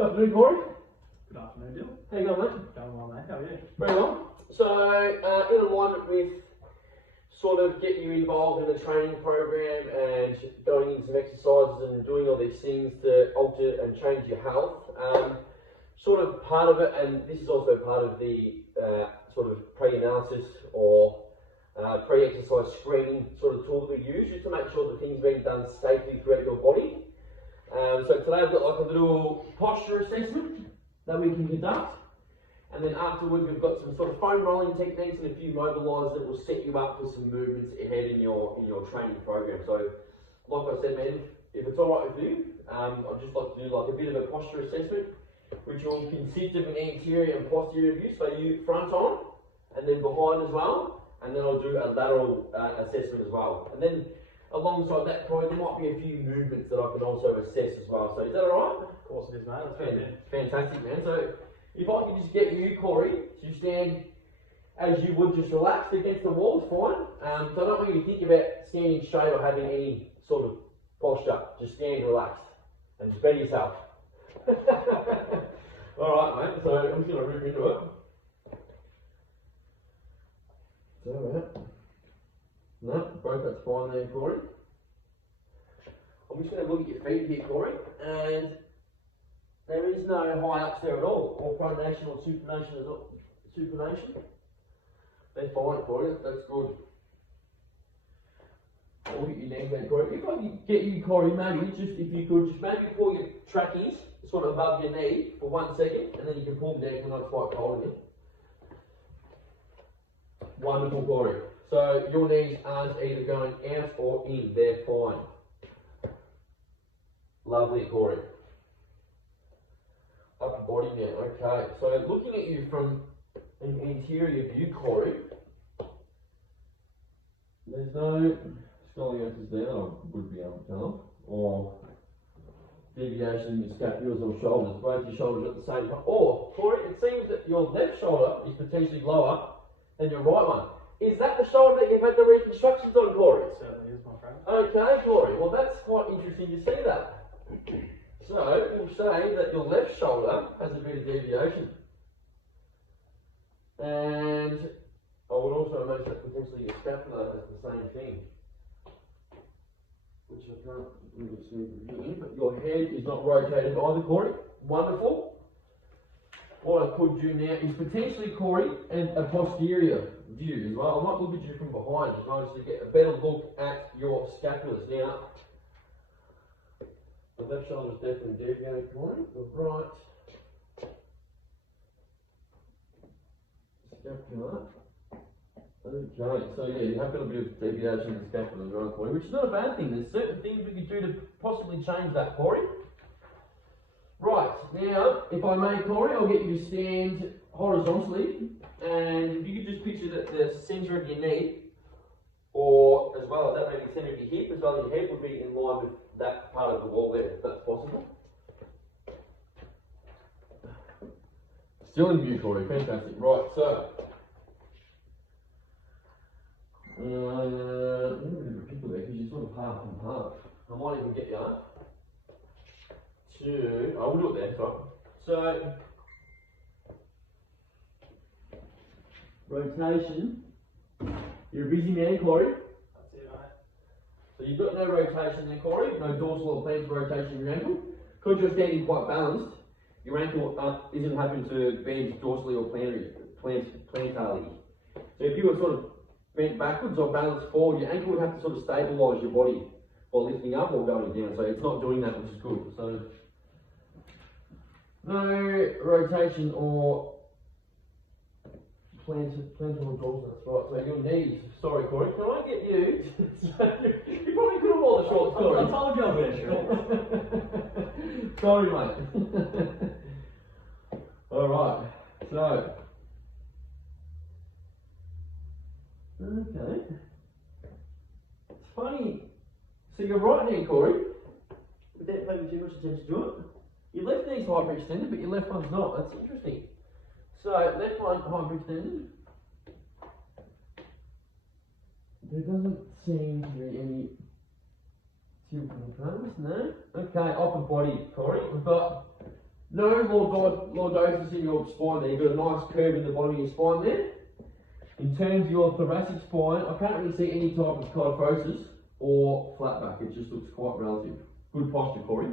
Good afternoon, Corey. Good afternoon, Dill. How you going, mate? Going well, mate. How are you? Very well. So, in alignment with sort of getting you involved in the training program and going into some exercises and doing all these things to alter and change your health, sort of part of it, and this is also part of the sort of pre-analysis or pre-exercise screening sort of tool that we use, just to make sure that things are being done safely throughout your body. So today I've got like a little posture assessment that we can conduct, and then afterwards we've got some sort of foam rolling techniques and a few mobilisers that will set you up for some movements ahead in your training program. So, like I said, man, if it's all right with you, I'd just like to do like a bit of a posture assessment, which will consist of an anterior and posterior view. So you front on, and then behind as well, and then I'll do a lateral assessment as well. And then alongside that, Corey, there might be a few movements that I can also assess as well. So is that all right? Of course it is, mate. That's good. Fantastic, man. So if I can just get you, Corey, to stand as you would, just relaxed against the wall, it's fine. So I don't want you to think about standing straight or having any sort of posture. Just stand relaxed and just be yourself. All right, mate. So I'm just going to rip into it. So, right. No, broke that spine there, Corey. I'm just going to look at your feet here, Corey, and there is no high ups there at all, or pronation or supination at all. Supination. They're fine, Corey. That's good. I'll get your neck there, Corey. If I can get you, Corey, maybe just if you could just maybe pull your trackies sort of above your knee for 1 second, and then you can pull them down because I know it's quite cold in here. Wonderful, Corey. So your knees aren't either going out or in, they're fine. Lovely, Corey. Upper body now, okay. So looking at you from an anterior view, Corey, there's no scoliosis there that I would be able to tell, or deviation in your scapulas or shoulders. Both your shoulders at the same time. Or, Corey, it seems that your left shoulder is potentially lower than your right one. Is that the shoulder that you've had the reconstructions on, Corey? It certainly is, my friend. Okay, Corey. Well, that's quite interesting to see that. So, we'll say that your left shoulder has a bit of deviation. And I would also imagine that potentially your scapula has the same thing. Which I can't really see from here, but your head is not rotated either, Corey. Wonderful. What I could do now is potentially, Corey, and a posterior view as well. I might look at you from behind as well, just to get a better look at your scapulas. Now, the left shoulder is definitely deviating, Corey. The right scapula. Okay, so yeah, you have got a bit of deviation in the scapula as well, Corey, which is not a bad thing. There's certain things we could do to possibly change that, Corey. Right, now, if I may, Corey, I'll get you to stand horizontally, and if you could just picture that the centre of your knee, or as well as that, maybe the centre of your hip, as well as your head, would be in line with that part of the wall there, if that's possible. Still in view, Corey, fantastic. Right, so, a little bit of a pickle there, because you're sort of half and half. I might even get you up. I will do it there, sorry. So, rotation. You're a busy man, Corey. That's it, mate. So you've got no rotation there, Corey, no dorsal or plantar rotation in your ankle. Because you're standing quite balanced, your ankle isn't having to bend dorsally or plantarly. So if you were sort of bent backwards or balanced forward, your ankle would have to sort of stabilise your body while lifting up or going down. So it's not doing that, which is good. So no rotation or plantar or dorsal, that's right. So your knees, sorry Corey, can I get you? You probably could have worn the shorts, Corey. I told you I'd wear shorts. Sorry, mate. Alright, so. Okay. It's funny. So your right knee, Corey, without paying too much attention to it, your left knee's hyperextended, but your left one's not. That's interesting. So, left one hyperextended. There doesn't seem to be any tilting thumbs, no? Okay, upper body, Corey. We've got No lordosis in your spine there. You've got a nice curve in the bottom of your spine there. In terms of your thoracic spine, I can't really see any type of kyphosis or flat back. It just looks quite relative. Good posture, Corey.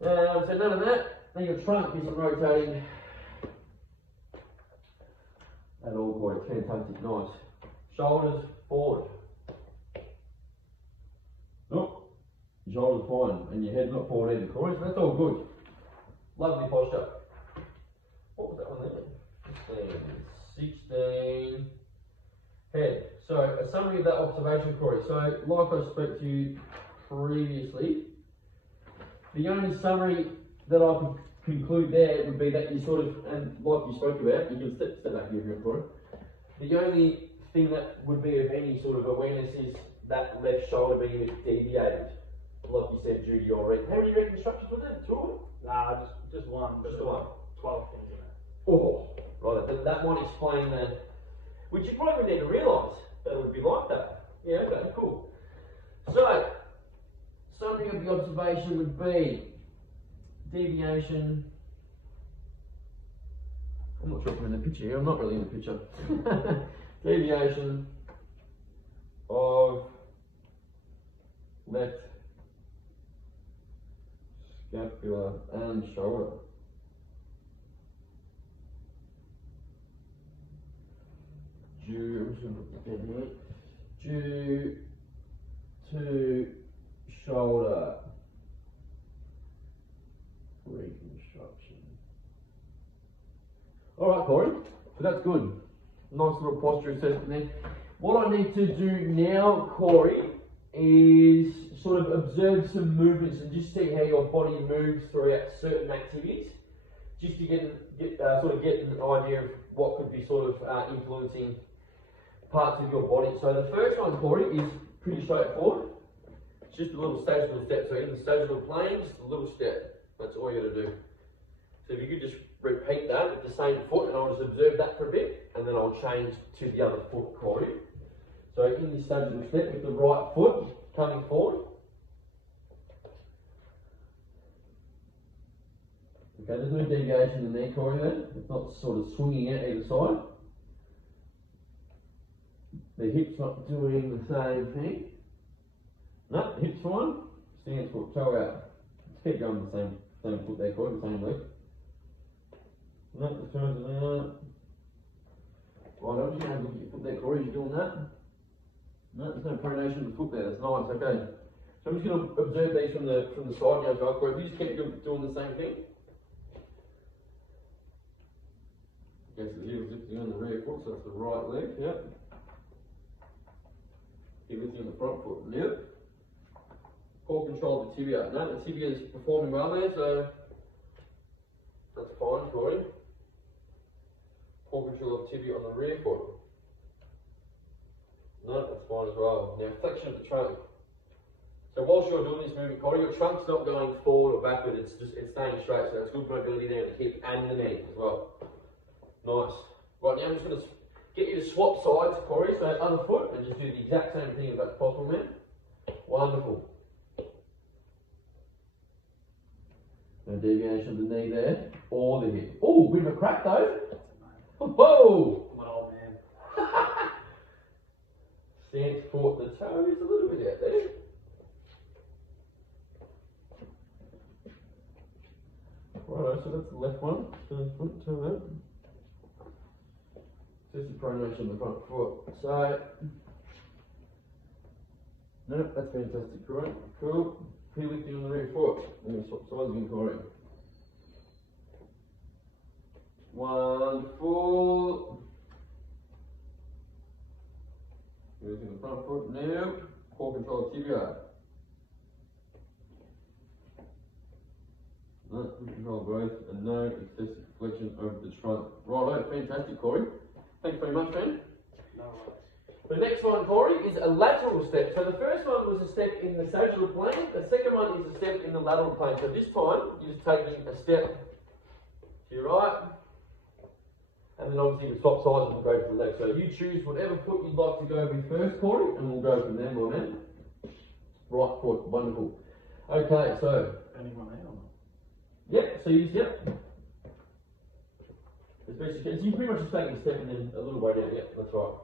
So none of that. Then your trunk isn't rotating at all, Corey. It's fantastic, nice. Shoulders forward. Nope. Your shoulders fine, and your head's not forward either, Corey. So that's all good. Lovely posture. What was that one there? 16. Head. So a summary of that observation, Corey. So like I spoke to you previously, the only summary that I could conclude there would be that you sort of, and like you spoke about, you can step back here, Corey. The only thing that would be of any sort of awareness is that left shoulder being a bit deviated. Like you said, due to your how many reconstructions was it? 2? Nah, just one. Just the one. 12 things in it. Oh, right. That might explain that. Which you probably need to realise that it would be like that. Yeah, okay, cool. So, summary of the observation would be deviation. I'm not sure if I'm in the picture here. I'm not really in the picture. Deviation of left scapula and shoulder. Due to shoulder reconstruction. Alright, Corey, so that's good. Nice little posture assessment there. What I need to do now, Corey, is sort of observe some movements and just see how your body moves throughout certain activities, just to get an idea of what could be sort of influencing parts of your body. So the first one, Corey, is pretty straightforward. It's just a little sagittal step. So in the sagittal plane, just a little step. That's all you got to do. So if you could just repeat that with the same foot, and I'll just observe that for a bit, and then I'll change to the other foot, Corey. So in this sagittal step with the right foot coming forward. Okay, there's no deviation in there, Corey, then. It's not sort of swinging out either side. The hip's not doing the same thing. No, hip's fine. Stance foot, toe out. Let's keep going with the same foot there, Corey, the same leg. No, the toes are out. Right, I'm just going to have a look at your foot there, Corey. You're doing that? No, there's no pronation of the foot there. That's nice. Okay. So I'm just going to observe these from the side now as well, Corey. If you just keep doing the same thing. Okay, so the heel's lifting on the rear foot, so that's the right leg. Yep. Keep lifting on the front foot. Yep. Core control of the tibia. No, the tibia is performing well there, so that's fine, Corey. Core control of the tibia on the rear foot. No, that's fine as well. Now, flexion of the trunk. So whilst you're doing this movement, Corey, your trunk's not going forward or backward, it's staying straight, so it's good mobility there in the hip and the neck as well. Nice. Right, now I'm just going to get you to swap sides, Corey, so other foot, and just do the exact same thing if that's possible, man. Wonderful. No deviation of the knee there, or the hip. Oh, bit of a crack though. Whoa! I'm an old man. Stance foot, the toe is a little bit out there. Right, so that's the left one. Turn foot, turn that. Just the pronation of the front foot. So, no, that's fantastic, Corey. Cool. Heel lifting on the rear foot. Let me swap sides again, Corey. Wonderful. Lifting the front foot now. Core control of tibia. No, control growth and no excessive flexion over the trunk. Righto, fantastic, Corey. Thanks very much, man. No worries. The next one, Corey, is a lateral step. So the first one was a step in the sagittal plane. The second one is a step in the lateral plane. So this time, you're just taking a step to your right, and then obviously we swap sides and we'll go to the left. So you choose whatever foot you'd like to go with first, Corey, and we'll go from there, my man. Right foot, wonderful. Okay, so Anyone there or not? Yep, so you yep. As best you can. So you pretty much just taking a step and then a little way down, yep, that's right.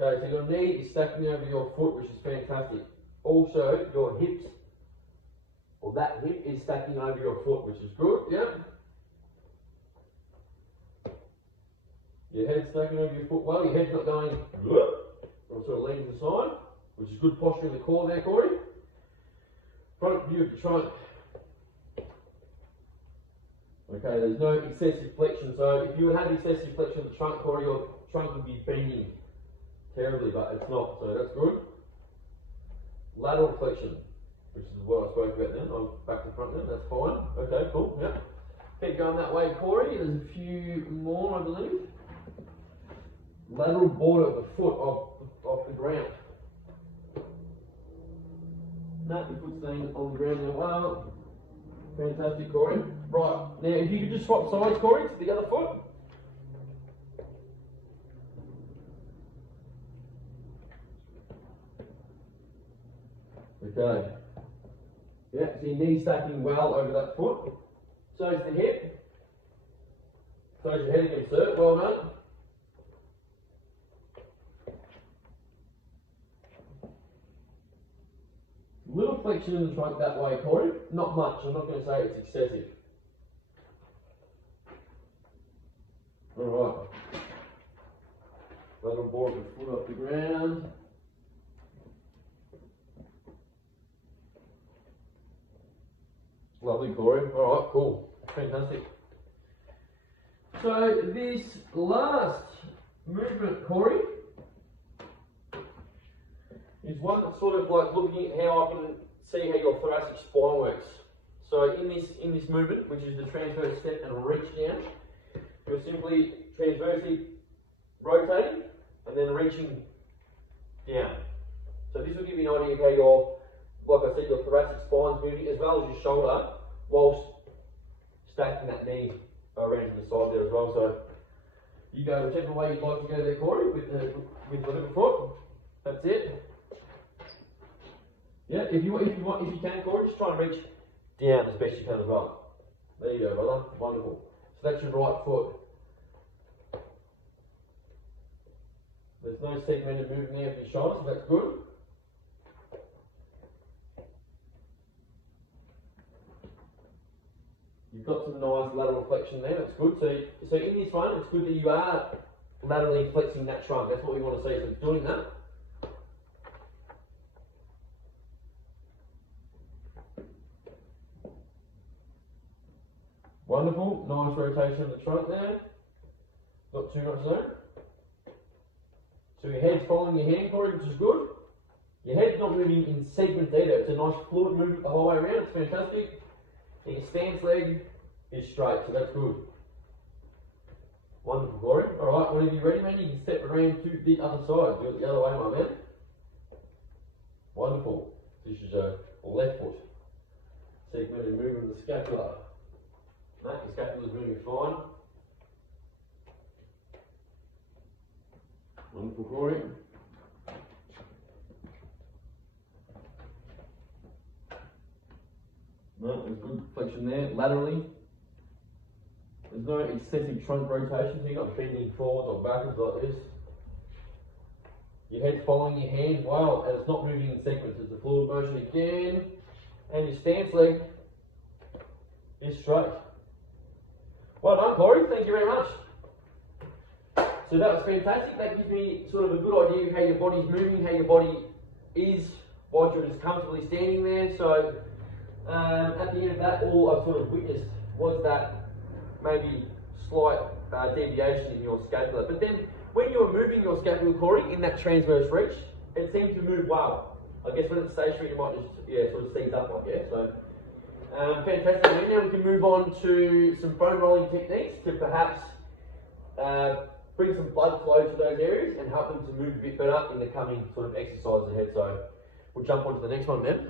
Okay, so your knee is stacking over your foot, which is fantastic. Also, your hips, or that hip is stacking over your foot, which is good, yep. Your head's stacking over your foot well, your head's not going, or sort of leaning to the side, which is good posture in the core there, Corey. Front view of the trunk. Okay, there's no excessive flexion, so if you would have excessive flexion of the trunk, Corey, your trunk would be bending terribly, but it's not, so that's good. Lateral flexion, which is what I spoke about then. I'm back to front then, that's fine. Okay, cool, yeah. Keep going that way, Corey. There's a few more, I believe. Lateral border of the foot off the ground. No, your foot's staying on the ground there. Wow. Fantastic, Corey. Right, now if you could just swap sides, Corey, to the other foot. Okay. Yeah, so your knee's stacking well over that foot. So's the hip. So's your head again, sir. Well done. Little flexion in the trunk that way, Corey. Not much. I'm not going to say it's excessive. Alright. Lateral border of the foot off the ground. Lovely, Corey. Alright, cool. Fantastic. So this last movement, Corey, is one that's sort of like looking at how I can see how your thoracic spine works. So in this movement, which is the transverse step and reach down, you're simply transversely rotating and then reaching down. So this will give you an idea of how your, like I said, your thoracic spine's moving as well as your shoulder, whilst stacking that knee around to the side there as well. So you go whichever way you'd like to go there, Corey, with the little foot. That's it. Yeah, if you can, Corey, just try and reach down as best you can as well. There you go, brother. Wonderful. So that's your right foot. There's no segmented movement there for your shoulder, so that's good. You've got some nice lateral flexion there, that's good. So in this one, it's good that you are laterally flexing that trunk. That's what we want to see, so it's doing that. Wonderful, nice rotation of the trunk there. Not too much there. So your head's following your hand, Corey, which is good. Your head's not moving in segments either. It's a nice fluid movement the whole way around. It's fantastic. And your stance leg is straight, so that's good. Wonderful, Corey. Alright, whenever you're ready, man, you can step around to the other side. Do it the other way, my man. Wonderful. This is a left foot. Segmented movement of the scapula. No, your scapula's moving fine. Wonderful, Corey. No, there's good flexion there. Laterally, there's no excessive trunk rotation, so you're not bending forwards or backwards like this. Your head's following your hand well, and it's not moving in segments. It's a fluid motion again. And your stance leg is straight. Well done, Corey. Thank you very much. So that was fantastic. That gives me sort of a good idea of how your body's moving, how your body is while you're just comfortably standing there. So at the end of that, all I've sort of witnessed was that maybe slight deviation in your scapula. But then when you're moving your scapula, Corey, in that transverse reach, it seems to move well. I guess when it's stationary, you might just sort of seize up, I guess. So fantastic. And now we can move on to some foam rolling techniques to perhaps bring some blood flow to those areas and help them to move a bit better in the coming sort of exercises ahead. So we'll jump on to the next one, man.